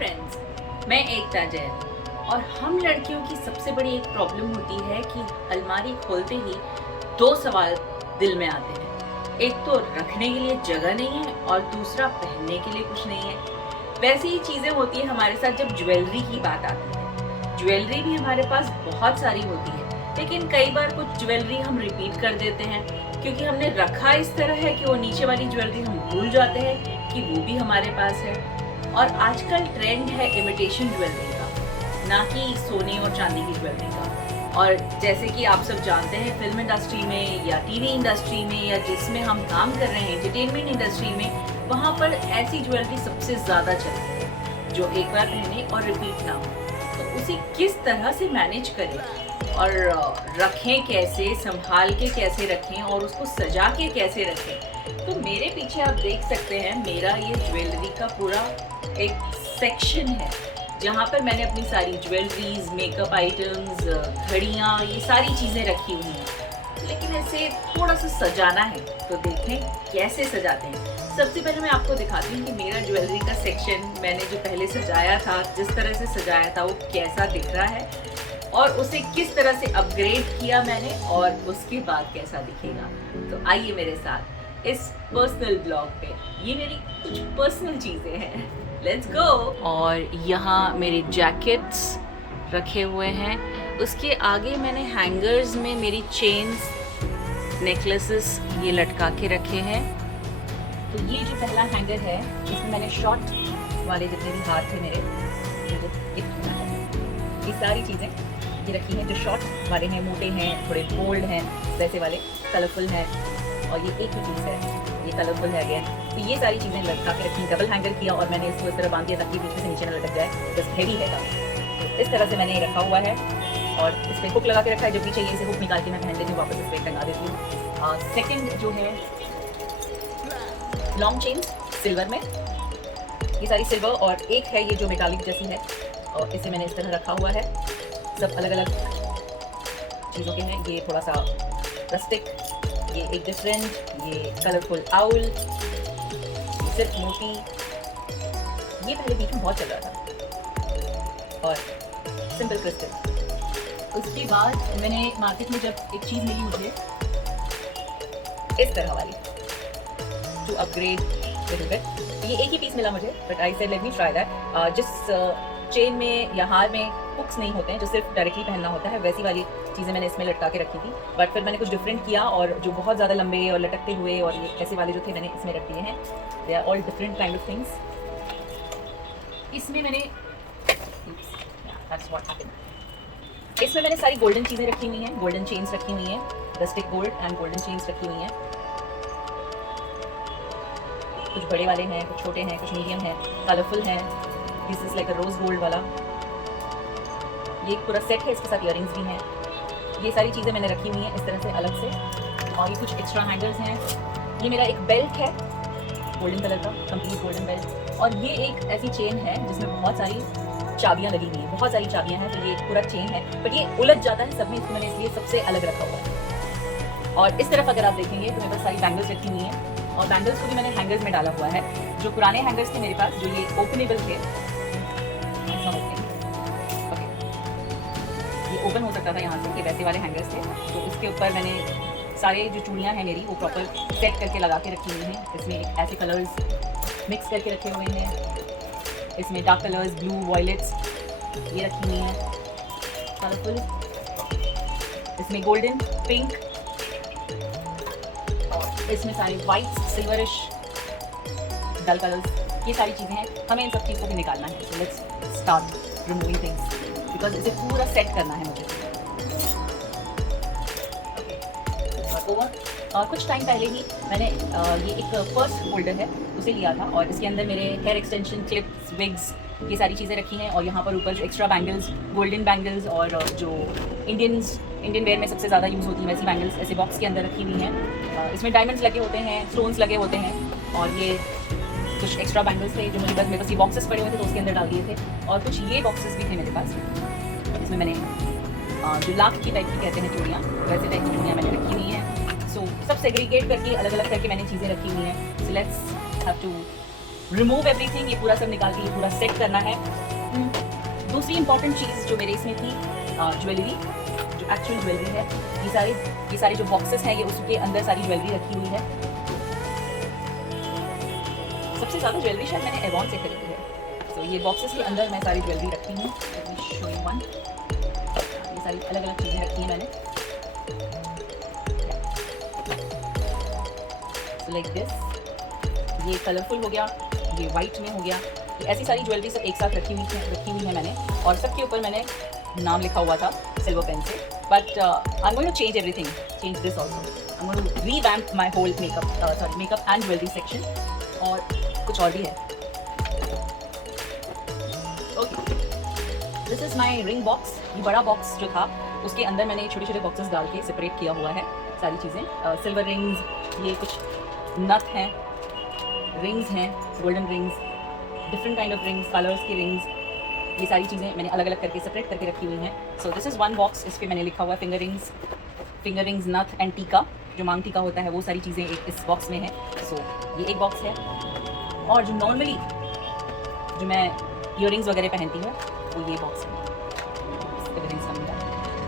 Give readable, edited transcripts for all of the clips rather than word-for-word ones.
Friends, मैं एकता जैन और हम लड़कियों की सबसे बड़ी एक प्रॉब्लम होती है कि अलमारी खोलते ही दो सवाल दिल में आते हैं। एक तो रखने के लिए जगह नहीं है और दूसरा पहनने के लिए कुछ नहीं है। वैसी ही चीजें होती है हमारे साथ जब ज्वेलरी की बात आती है। ज्वेलरी भी हमारे पास बहुत सारी होती है, लेकिन कई बार कुछ ज्वेलरी हम रिपीट कर देते हैं क्योंकि हमने रखा इस तरह है कि वो नीचे वाली ज्वेलरी हम भूल जाते हैं कि वो भी हमारे पास है। और आजकल ट्रेंड है इमिटेशन ज्वेलरी का, ना कि सोने और चांदी की ज्वेलरी का। और जैसे कि आप सब जानते हैं, फिल्म इंडस्ट्री में या टीवी इंडस्ट्री में या जिसमें हम काम कर रहे हैं, एंटरटेनमेंट इंडस्ट्री में, वहाँ पर ऐसी ज्वेलरी सबसे ज़्यादा चलती है जो एक बार पहने और रिपीट ना हो। तो उसे किस तरह से मैनेज करें और रखें कैसे, संभाल के कैसे रखें और उसको सजा के कैसे रखें। तो मेरे पीछे आप देख सकते हैं, मेरा ये ज्वेलरी का पूरा एक सेक्शन है जहाँ पर मैंने अपनी सारी ज्वेलरीज, मेकअप आइटम्स, घड़ियाँ, ये सारी चीज़ें रखी हुई हैं। लेकिन ऐसे थोड़ा सा सजाना है तो देखें कैसे सजाते हैं। सबसे पहले मैं आपको दिखाती हूँ कि मेरा ज्वेलरी का सेक्शन मैंने जो पहले सजाया था, जिस तरह से सजाया था, वो कैसा दिख रहा है और उसे किस तरह से अपग्रेड किया मैंने और उसके बाद कैसा दिखेगा। तो आइए मेरे साथ इस पर्सनल ब्लॉग पे, ये मेरी कुछ पर्सनल चीज़ें हैं। Let's go. और यहाँ मेरे जैकेट्स रखे हुए हैं, उसके आगे मैंने हैंगर्स में मेरी चेन्स, नेकलेसेस ये लटका के रखे हैं। तो ये जो पहला हैंगर है, इसमें मैंने शॉर्ट वाले जितने भी हार थे मेरे, ये सारी चीज़ें ये रखी हैं जो शॉर्ट वाले हैं, मोटे हैं, थोड़े बोल्ड हैं, वैसे वाले कलरफुल हैं। और ये एक ही पीस है, ये कलरफुल है अगेन। तो ये सारी चीज़ें लटका के रखी, डबल हैंगर किया और मैंने इसको इस तरह बांध दिया ताकि बीच में से नीचे न लटक जाए, जस्ट हेवी है तो इस तरह से मैंने ये रखा हुआ है। और इस पर हुक लगा के रखा है, जब भी चाहिए इसे हुक निकाल के मैं पहन लेती हूँ, वापस इस पर टंगा देती हूँ। सेकेंड जो है लॉन्ग चेन सिल्वर में, ये सारी सिल्वर, और एक है ये जो मेटालिक जैसी है और इसे मैंने इस तरह रखा हुआ है। सब अलग अलग चीज़ों के हैं, ये थोड़ा सा रस्टिक, ये एक डिफरेंट, ये कलरफुल आउल, सिर्फ मोती, ये पहले बीच में बहुत चल रहा था, और सिंपल क्रिस्टल। उसके बाद मैंने मार्केट में जब एक चीज़ मिली मुझे इस तरह वाली, टू अपग्रेड लिटिल बिट, ये एक ही पीस मिला मुझे, but I said let me try that. जिस चेन में या हार में हुक्स नहीं होते हैं, जो सिर्फ डायरेक्टली पहनना होता है, वैसी वाली चीज़ें मैंने इसमें लटका के रखी थी। बट फिर मैंने कुछ डिफरेंट किया और जो बहुत ज़्यादा लंबे और लटकते हुए और ये ऐसे वाले जो थे मैंने इसमें रख दिए हैं। They are all different kind of things. इसमें मैंने इसमें मैंने सारी गोल्डन चीज़ें रखी हुई हैं, गोल्डन चेन्स रखी हुई हैं, rustic gold and golden chains रखी हुई हैं। कुछ बड़े वाले हैं, कुछ छोटे हैं, कुछ मीडियम हैं, कलरफुल हैं। This is like a rose gold वाला, ये एक पूरा सेट है, इसके साथ इयररिंग्स भी हैं। ये सारी चीज़ें मैंने रखी हुई हैं इस तरह से अलग से। और ये कुछ एक्स्ट्रा हैंगर्स हैं। ये मेरा एक बेल्ट है गोल्डन कलर का, कंप्लीट गोल्डन बेल्ट। और ये एक ऐसी चेन है जिसमें बहुत सारी चाबियाँ लगी हुई हैं, बहुत सारी चाबियाँ हैं, तो ये पूरा चेन है, बट ये उलझ जाता है सब में, इसको मैंने इसलिए सबसे अलग रखा हुआ है। और इस तरफ अगर आप देखेंगे तो मेरे पास सारी बैंगल्स रखी हुई हैं, और बैंगल्स को भी मैंने हैंगर्स में डाला हुआ है। जो पुराने हैंगर्स थे मेरे पास, जो ये ओपनेबल थे, ये ओपन हो सकता था यहाँ से, कि वैसे वाले हैंगर्स थे, तो इसके ऊपर मैंने सारे जो चूड़ियाँ हैं मेरी, वो प्रॉपर सेट करके लगा के रखी हुई हैं। इसमें ऐसे कलर्स मिक्स करके रखे हुए हैं, इसमें डार्क कलर्स, ब्लू, वॉयलेट्स ये रखी हुई हैं, कलरफुल। इसमें गोल्डन, पिंक, और इसमें सारे वाइट, सिल्वरिश, डल कलर्स, ये सारी चीज़ें हैं। हमें इन सब चीज़ को भी निकालना है। So let's start removing things, because इसे पूरा सेट करना है मुझे। और कुछ टाइम पहले ही मैंने ये एक पर्स होल्डर है उसे लिया था, और इसके अंदर मेरे हेयर एक्सटेंशन, क्लिप्स, विग्स, ये सारी चीज़ें रखी हैं। और यहाँ पर ऊपर जो एक्स्ट्रा बैंगल्स, गोल्डन बैंगल्स, और जो इंडियन वेयर में सबसे ज़्यादा यूज़ होती है वैसी बैंगल्स ऐसे बॉक्स के अंदर रखी हुई हैं। इसमें डायमंड्स लगे होते हैं, स्टोन्स लगे होते हैं, और ये कुछ एक्स्ट्रा बैंगल्स थे जो मेरे पास ये बॉक्सेस पड़े हुए थे तो उसके अंदर डाल दिए थे। और कुछ ये बॉक्सेस भी थे मेरे पास, इसमें मैंने जो लाख की टाइप की कहते हैं चूड़ियाँ, वैसे टाइप की चूड़ियाँ मैंने रखी हुई हैं। सो सब सेग्रीगेट करके अलग अलग करके मैंने चीज़ें रखी हुई हैं। So let's have to remove everything, ये पूरा सब निकाल के ये पूरा सेट करना है। दूसरी इंपॉर्टेंट चीज़ जो मेरे इसमें थी, ज्वेलरी, जो एक्चुअल ज्वेलरी है। ये सारे जो बॉक्सेस हैं ये उसके अंदर सारी ज्वेलरी रखी हुई है। सबसे ज़्यादा ज्वेलरी शायद मैंने एवॉन से खरीदी है। तो ये बॉक्सेस के अंदर मैं सारी ज्वेलरी रखी हूँ। शो यू वन, ये सारी अलग अलग चीज़ें रखी हैं मैंने। लाइक दिस, ये कलरफुल हो गया, ये वाइट में हो गया। ये ऐसी सारी ज्वेलरी सब एक साथ रखी हुई है मैंने, और सबके ऊपर मैंने नाम लिखा हुआ था सिल्वर पेन से। But I am going to change everything, change this also. I am going to revamp my whole makeup and jewellery section. और कुछ और भी है। Okay, this is my ring box. ये बड़ा बॉक्स जो था उसके अंदर मैंने छोटे छोटे बॉक्सेस डाल के सेपरेट किया हुआ है सारी चीज़ें। सिल्वर रिंग्स, ये कुछ नथ हैं, रिंग्स हैं, golden rings, different kind of rings, colours की रिंग्स, ये सारी चीज़ें मैंने अलग अलग करके सेपरेट करके रखी हुई हैं। सो दिस इज़ वन बॉक्स। इस पर मैंने लिखा हुआ है फिंगर रिंग्स, नथ एंड टीका, जो मांग टीका होता है, वो सारी चीज़ें एक इस बॉक्स में है। सो ये एक बॉक्स है। और जो नॉर्मली जो मैं ईयरिंग्स वगैरह पहनती हूँ वो ये बॉक्स है।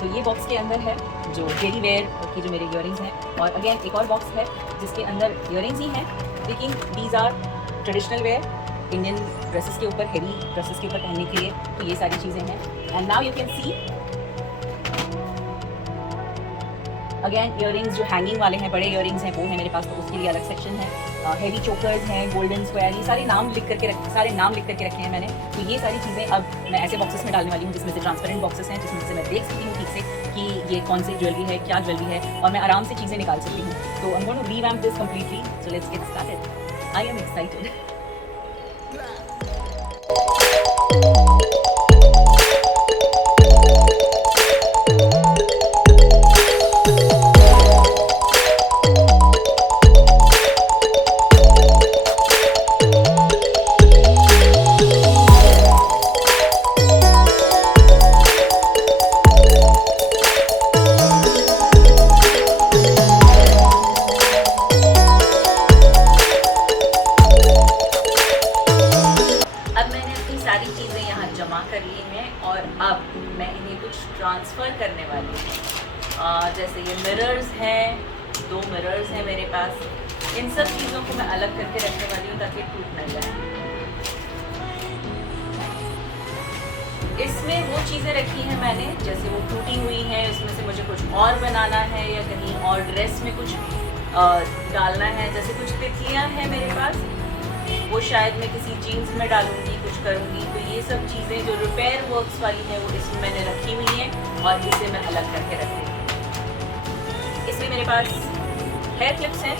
तो ये बॉक्स के अंदर है जो डेली वेयर की जो मेरे ईयरिंग्स हैं। और अगेन एक और बॉक्स है जिसके अंदर ईयरिंग्स ही हैं, लेकिन these are traditional wear, Indian dresses के ऊपर, हेवी ड्रेसेस के ऊपर पहनने के लिए। तो ये सारी चीज़ें हैं। And now you can see again earrings जो हैंगिंग वाले हैं, बड़े ईयरिंग्स हैं, वो है मेरे पास, तो उसके लिए अलग सेक्शन है। हेवी चोकर्स हैं, गोल्डन स्क्वायर, ये सारे नाम लिख करके रखे हैं मैंने। तो ये सारी चीज़ें अब मैं ऐसे बॉक्सेस में डालने वाली हूँ जिसमें से ट्रांसपेरेंट बॉक्सेस हैं, जिसमें से मैं देख सकती हूँ ठीक से कि ये कौन सी ज्वेलरी है, क्या ज्वेलरी है, और मैं आराम से चीज़ें निकाल सकती हूँ। तो I am going to revamp this completely. So let's get started. I am excited. कर लिए हैं और अब मैं इन्हें कुछ ट्रांसफ़र करने वाली हूँ। जैसे ये मिरर्स हैं, 2 मिरर्स हैं मेरे पास। इन सब चीज़ों को मैं अलग करके रखने वाली हूँ ताकि टूट न जाए। इसमें वो चीज़ें रखी हैं मैंने, जैसे वो टूटी हुई हैं, उसमें से मुझे कुछ और बनाना है या कहीं और ड्रेस में कुछ डालना है। जैसे कुछ तितलियाँ हैं मेरे पास, वो शायद मैं किसी जीन्स में डालूंगी, कुछ करूँगी। तो ये सब चीज़ें जो रिपेयर वर्क्स वाली हैं वो इसमें मैंने रखी हुई हैं और इसे मैं अलग करके रख देती हूँ। इसमें मेरे पास हेयर क्लिप्स हैं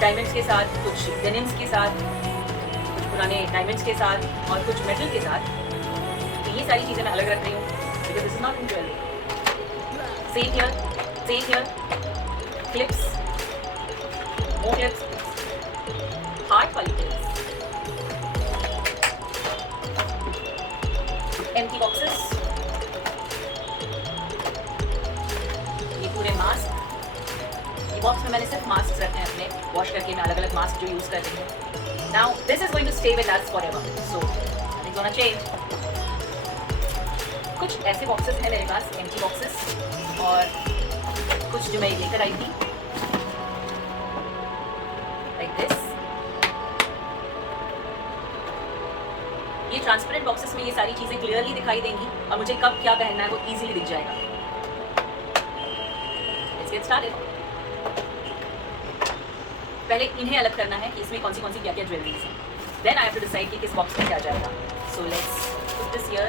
डायमंड्स के साथ, कुछ डेनिम्स के साथ, कुछ पुराने डायमंड्स के साथ और कुछ मेटल के साथ। तो ये सारी चीज़ें मैं अलग रख रही हूँ because this is not in jewellery. Same here clips, more clips, heart वाली क्लिप्स, एम्प्टी बॉक्सेस, ये पूरे मास्क। ये बॉक्स में मैंने सिर्फ मास्क रखे हैं अपने, वॉश करके मैं अलग अलग मास्क जो यूज़ कर रही हूँ। Now this is going to stay with us forever, so nothing gonna change. कुछ ऐसे बॉक्सेस हैं मेरे पास, एम्प्टी बॉक्सेस, और कुछ जो मैं लेकर आई थी लाइक दिस। ये ट्रांसपेरेंट बॉक्सेस में ये सारी चीज़ें क्लियरली दिखाई देंगी और मुझे कब क्या पहनना है वो इजीली दिख जाएगा। Let's get started. पहले इन्हें अलग करना है कि इसमें कौन सी क्या क्या ज्वेलरीज हैं। Then I have to decide कि किस बॉक्स में क्या जाएगा। So let's put this here.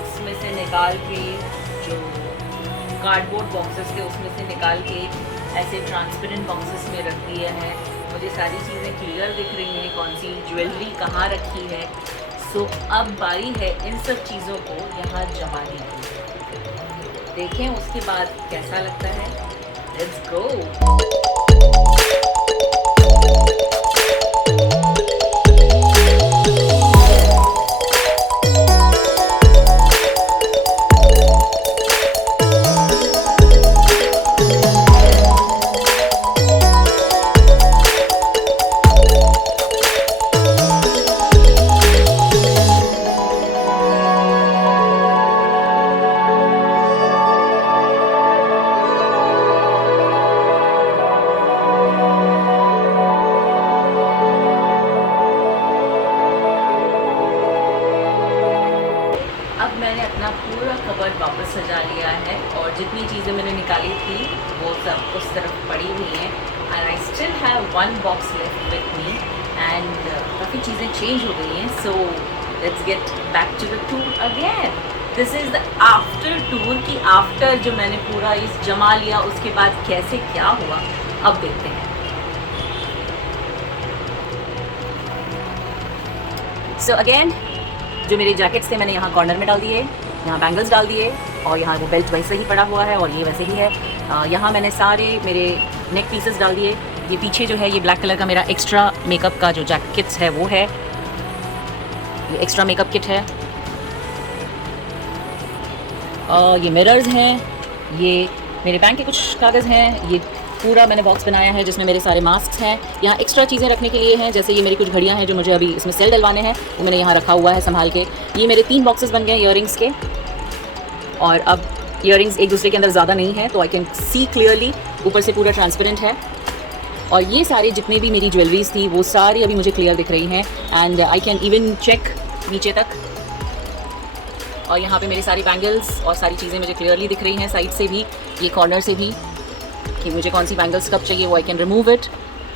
Box में से निकाल के, जो कार्डबोर्ड बॉक्सेस थे उसमें से निकाल के ऐसे ट्रांसपेरेंट बॉक्सेस में रख दिया है। मुझे सारी चीज़ें क्लियर दिख रही हैं, कौन सी ज्वेलरी कहाँ रखी है। सो अब बारी है इन सब चीज़ों को यहाँ जमाने की। देखें उसके बाद कैसा लगता है। Let's go. अब मैंने अपना पूरा कबर्ड वापस सजा लिया है और जितनी चीज़ें मैंने निकाली थी वो सब उस तरफ पड़ी हुई हैं। And I still have one box left with me and काफ़ी चीज़ें चेंज हो गई हैं। So let's get back to the tour again. This is the after tour की आफ्टर जो मैंने पूरा इस जमा लिया उसके बाद कैसे क्या हुआ अब देखते हैं। सो अगेन जो मेरे जैकेट्स थे मैंने यहाँ कॉर्नर में डाल दिए, यहाँ बैंगल्स डाल दिए और यहाँ वो बेल्ट वैसे ही पड़ा हुआ है और ये वैसे ही है। यहाँ मैंने सारे मेरे नेक पीसेस डाल दिए। ये पीछे जो है ये ब्लैक कलर का मेरा एक्स्ट्रा मेकअप का जो जैकेट्स है वो है, ये एक्स्ट्रा मेकअप किट है। ये मिरर्स हैं, ये मेरे बैंक के कुछ कागज़ हैं, ये पूरा मैंने बॉक्स बनाया है जिसमें मेरे सारे मास्क हैं। यहाँ एक्स्ट्रा चीज़ें रखने के लिए हैं, जैसे ये मेरी कुछ घड़ियाँ हैं जो मुझे अभी इसमें सेल डलवाने हैं, वो मैंने यहाँ रखा हुआ है संभाल के। ये मेरे 3 बॉक्सेस बन गए ईयरिंग्स के और अब ईयरिंग्स एक दूसरे के अंदर ज़्यादा नहीं है तो आई कैन सी क्लियरली, ऊपर से पूरा ट्रांसपेरेंट है। और ये सारे जितने भी मेरी ज्वेलरीज थी वो सारी अभी मुझे क्लियर दिख रही हैं and I can even check नीचे तक। और यहाँ पे मेरी सारी बैंगल्स और सारी चीज़ें मुझे क्लियरली दिख रही हैं, साइड से भी, ये कॉर्नर से भी, कि मुझे कौन सी बैंगल्स कब चाहिए वो आई कैन रिमूव इट।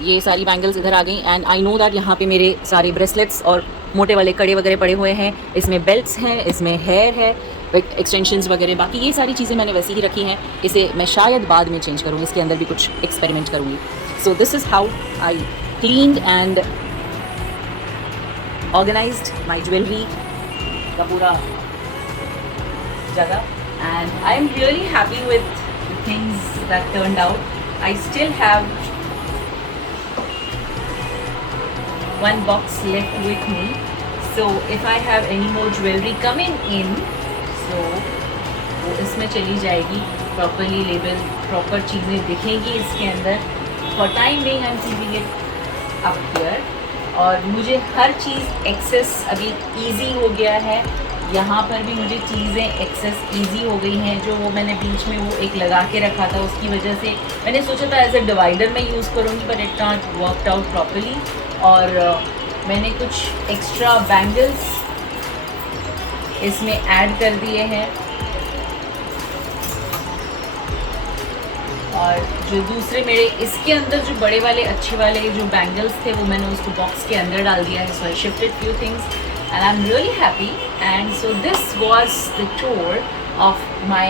ये सारी बैंगल्स इधर आ गई एंड आई नो दैट यहाँ पे मेरे सारे ब्रेसलेट्स और मोटे वाले कड़े वगैरह पड़े हुए हैं। इसमें बेल्ट्स हैं, इसमें हेयर है, एक्सटेंशंस वगैरह, बाकी ये सारी चीज़ें मैंने वैसे ही रखी हैं। इसे मैं शायद बाद में चेंज करूँगी, इसके अंदर भी कुछ एक्सपेरिमेंट करूँगी। So this is how I cleaned and organised my jewellery का पूरा जगह and I'm really happy with the things that turned out. I still have one box left with me, so if I have any more jewelry coming in, so वो इसमें चली जाएगी, properly label, proper चीज़ें दिखेंगी इसके अंदर। For time being I'm keeping it up here और मुझे हर चीज़ एक्सेस अभी easy हो गया है। यहाँ पर भी मुझे चीज़ें एक्सेस इजी हो गई हैं, जो वो मैंने बीच में वो एक लगा के रखा था उसकी वजह से मैंने सोचा था एज अ डिवाइडर में यूज़ करूँगी but it not worked out properly. और मैंने कुछ एक्स्ट्रा बैंगल्स इसमें ऐड कर दिए हैं और जो दूसरे मेरे इसके अंदर जो बड़े वाले अच्छे वाले जो बैंगल्स थे वो मैंने उसको बॉक्स के अंदर डाल दिया है। So I shifted few things and I'm really happy. And so this was the tour of my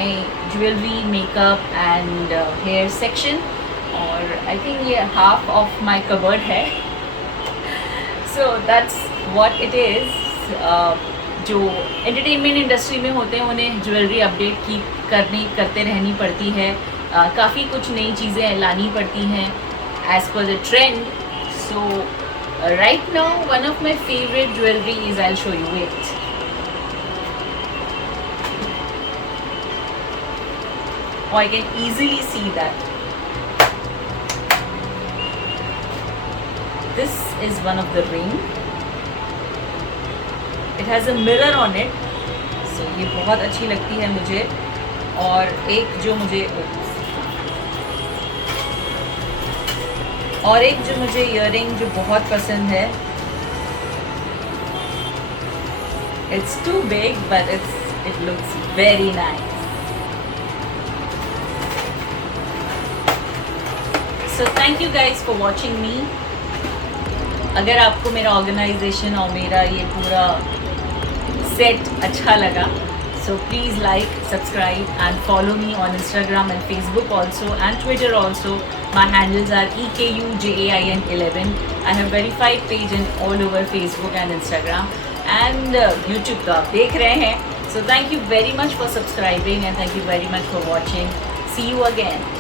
jewelry, makeup and hair section. और I think ये half of my cupboard है। So that's what it is. जो entertainment industry में होते हैं उन्हें jewellery update करते रहनी पड़ती है, काफ़ी कुछ नई चीज़ें लानी पड़ती हैं as per the trend. So right now one of my favorite jewelry is, I'll show you it. Oh, I can easily see that. This is one of the ring. It has a mirror on it. So ये बहुत अच्छी लगती है मुझे। और एक जो मुझे ईयरिंग जो बहुत पसंद है, it's too big but it looks very nice. So thank you guys for watching me. अगर आपको मेरा ऑर्गेनाइजेशन और मेरा ये पूरा सेट अच्छा लगा So please like, subscribe and follow me on Instagram and Facebook also and Twitter also. My handles are EKUJAIN11. I have verified page in all over Facebook and Instagram and YouTube तो आप देख रहे हैं. So thank you very much for subscribing and thank you very much for watching. See you again.